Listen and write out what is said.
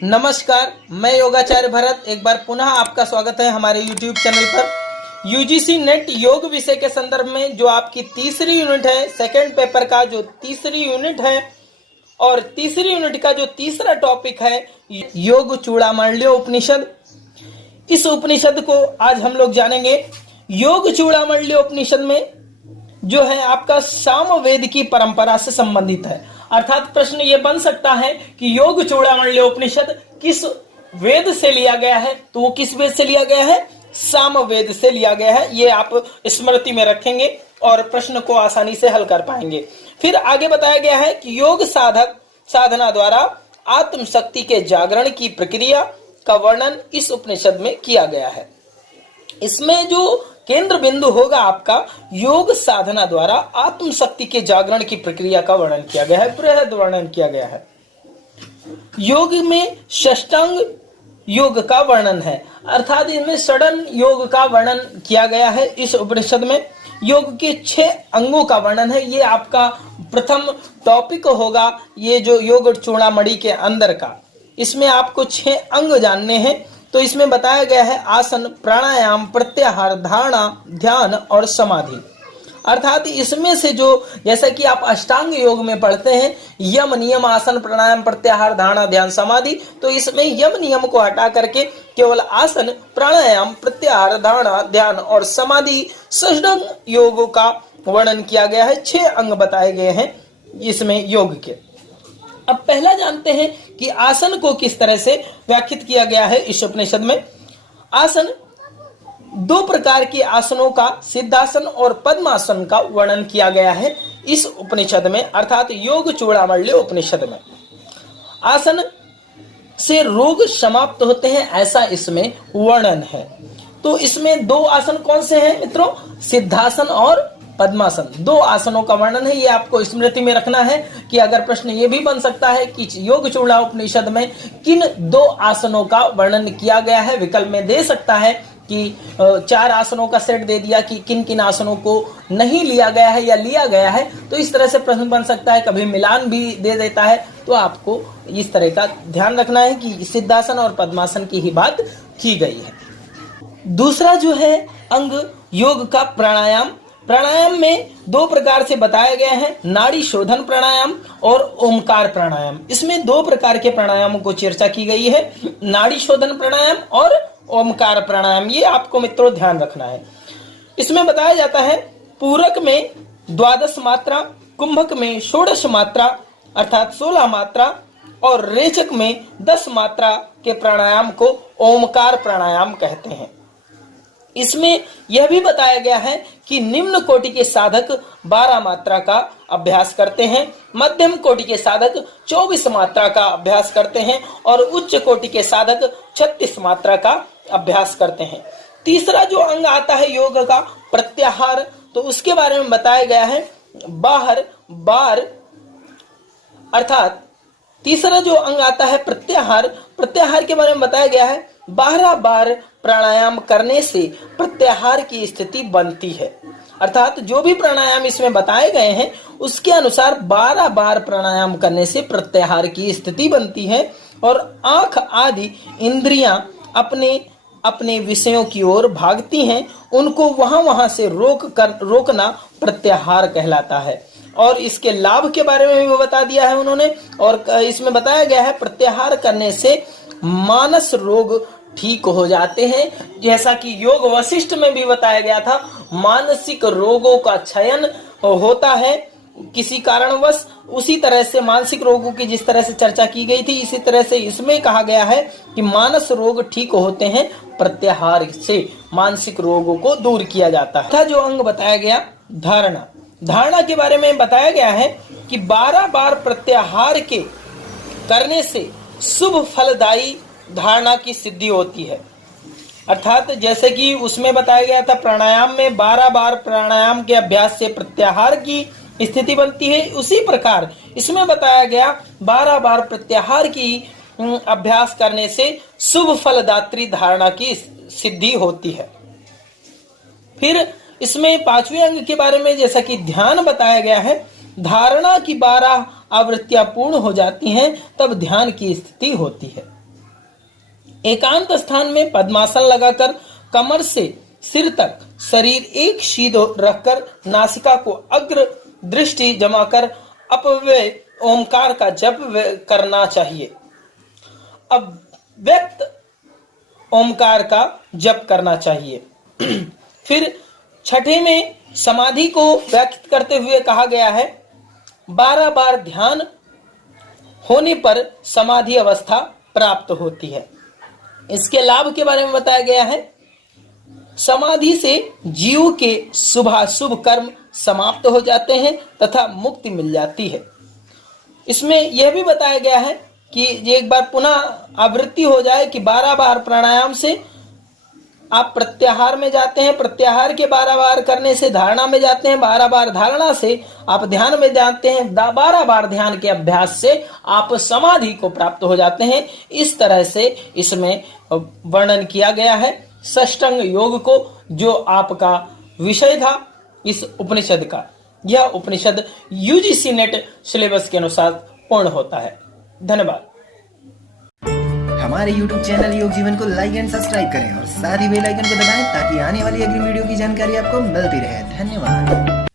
नमस्कार, मैं योगाचार्य भरत एक बार पुनः आपका स्वागत है हमारे YouTube चैनल पर। यूजीसी नेट योग विषय के संदर्भ में जो आपकी तीसरी यूनिट है, सेकंड पेपर का जो तीसरी यूनिट है और तीसरी यूनिट का जो तीसरा टॉपिक है योग चूड़ामणि उपनिषद। इस उपनिषद को आज हम लोग जानेंगे। योग चूड़ामणि उपनिषद में जो है आपका सामवेद की परंपरा से संबंधित है। अर्थात प्रश्न ये बन सकता है कि योग चूड़ामणि उपनिषद किस वेद से लिया गया है, तो वो किस वेद से लिया गया है? सामवेद से लिया गया है। ये आप स्मृति में रखेंगे और प्रश्न को आसानी से हल कर पाएंगे। फिर आगे बताया गया है कि योग साधना द्वारा आत्म शक्ति के जागरण की प्रक्रिया का वर्णन इस उपनिषद में किया गया है। इसमें जो केंद्र बिंदु होगा आपका योग साधना द्वारा आत्म शक्ति के जागरण की प्रक्रिया का वर्णन किया गया है, बृहद वर्णन किया गया है। योग में षष्टांग योग का वर्णन है, अर्थात इसमें षडन योग का वर्णन किया गया है। इस उपनिषद में योग के 6 अंगों का वर्णन है। ये आपका प्रथम टॉपिक होगा, ये जो योग चूड़ामणि के अंदर का। इसमें आपको 6 अंग जानने हैं। तो इसमें बताया गया है आसन, प्राणायाम, प्रत्याहार, धारणा, ध्यान और समाधि। अर्थात इसमें से जो जैसा कि आप अष्टांग योग में पढ़ते हैं यम नियम आसन प्राणायाम प्रत्याहार धारणा ध्यान समाधि, तो इसमें यम नियम को हटा करके केवल आसन प्राणायाम प्रत्याहार धारणा ध्यान और समाधि षष्टांग योगों का वर्णन किया गया है। 6 अंग बताए गए हैं इसमें योग के। अब पहला जानते हैं कि आसन को किस तरह से व्याख्यात किया गया है इस उपनिषद में। आसन 2 प्रकार के आसनों का सिद्धासन और पद्मासन का वर्णन किया गया है इस उपनिषद में, अर्थात योग चूड़ामणि उपनिषद में। आसन से रोग समाप्त होते हैं ऐसा इसमें वर्णन है। तो इसमें 2 आसन कौन से हैं मित्रों? सिद्धासन और पद्मासन। 2 आसनों का वर्णन है। ये आपको स्मृति में रखना है कि अगर प्रश्न ये भी बन सकता है कि योग चूड़ा उपनिषद में किन 2 आसनों का वर्णन किया गया है। विकल्प में दे सकता है कि 4 आसनों का सेट दे दिया कि किन किन आसनों को नहीं लिया गया है या लिया गया है। तो इस तरह से प्रश्न बन सकता है। कभी मिलान भी दे देता है। तो आपको इस तरह का ध्यान रखना है कि सिद्धासन और पद्मासन की ही बात की गई है। दूसरा जो है अंग योग का प्राणायाम। प्राणायाम में 2 प्रकार से बताए गए हैं, नाड़ी शोधन प्राणायाम और ओमकार प्राणायाम। इसमें 2 प्रकार के प्राणायामों को चर्चा की गई है, नाड़ी शोधन प्राणायाम और ओमकार प्राणायाम। ये आपको मित्रों ध्यान रखना है। इसमें बताया जाता है पूरक में 12 मात्रा, कुंभक में 16 मात्रा अर्थात 16 मात्रा और रेचक में 10 मात्रा के प्राणायाम को ओमकार प्राणायाम कहते हैं। इसमें यह भी बताया गया है कि निम्न कोटि के साधक 12 मात्रा का अभ्यास करते हैं, मध्यम कोटि के साधक 24 मात्रा का अभ्यास करते हैं और उच्च कोटि के साधक 36 मात्रा का अभ्यास करते हैं। तीसरा जो अंग आता है योग का प्रत्याहार, तो उसके बारे में बताया गया है बाहर बार, अर्थात तीसरा जो अंग आता है प्रत्याहार, प्रत्याहार के बारे में बताया गया है 12 बार प्राणायाम करने से प्रत्याहार की स्थिति बनती है। अर्थात जो भी प्राणायाम इसमें बताए गए हैं उसके अनुसार 12 बार प्राणायाम करने से प्रत्याहार की स्थिति बनती है और आंख आदि इंद्रियां अपने अपने विषयों की ओर भागती हैं, उनको वहां से रोकना प्रत्याहार कहलाता है। और इसके लाभ के बारे में भी बता दिया है उन्होंने। और इसमें बताया गया है प्रत्याहार करने से मानस रोग ठीक हो जाते हैं। जैसा कि योग वशिष्ठ में भी बताया गया था, मानसिक रोगों का क्षयन होता है किसी कारणवश। उसी तरह से मानसिक रोगों की जिस तरह से चर्चा की गई थी, इसी तरह से इसमें कहा गया है कि मानस रोग ठीक होते हैं प्रत्याहार से, मानसिक रोगों को दूर किया जाता है। जो अंग बताया गया धारणा, धारणा के बारे में बताया गया है कि 12 बार प्रत्याहार के करने से शुभ फलदायी धारणा की सिद्धि होती है। अर्थात जैसे कि उसमें बताया गया था प्राणायाम में 12 बार प्राणायाम के अभ्यास से प्रत्याहार की स्थिति बनती है, उसी प्रकार इसमें बताया गया 12 बार प्रत्याहार की अभ्यास करने से शुभ फलदात्री धारणा की सिद्धि होती है। फिर इसमें 5वें अंग के बारे में जैसा कि ध्यान बताया गया है, धारणा की 12 आवृत्तियां पूर्ण हो जाती हैं तब ध्यान की स्थिति होती है। एकांत स्थान में पद्मासन लगाकर कमर से सिर तक शरीर एक सीध रखकर नासिका को अग्र दृष्टि जमाकर अपव्यय ओमकार का जप करना चाहिए। अब व्यक्त ओमकार का जप करना चाहिए। फिर छठे में समाधि को व्यक्त करते हुए कहा गया है 12 बार ध्यान होने पर समाधि अवस्था प्राप्त होती है। इसके लाभ के बारे में बताया गया है समाधि से जीव के शुभाशुभ कर्म समाप्त हो जाते हैं तथा मुक्ति मिल जाती है। इसमें यह भी बताया गया है कि एक बार पुनः आवृत्ति हो जाए कि 12 बार प्राणायाम से आप प्रत्याहार में जाते हैं, प्रत्याहार के 12 बार करने से धारणा में जाते हैं, 12 बार धारणा से आप ध्यान में जाते हैं, 12 बार ध्यान के अभ्यास से आप समाधि को प्राप्त हो जाते हैं। इस तरह से इसमें वर्णन किया गया है षष्टांग योग को, जो आपका विषय था इस उपनिषद का। यह उपनिषद यूजीसी नेट सिलेबस के अनुसार पूर्ण होता है। धन्यवाद। हमारे YouTube चैनल योग जीवन को लाइक एंड सब्सक्राइब करें और साथ ही बेल आइकन को दबाएं ताकि आने वाली अगली वीडियो की जानकारी आपको मिलती रहे। धन्यवाद।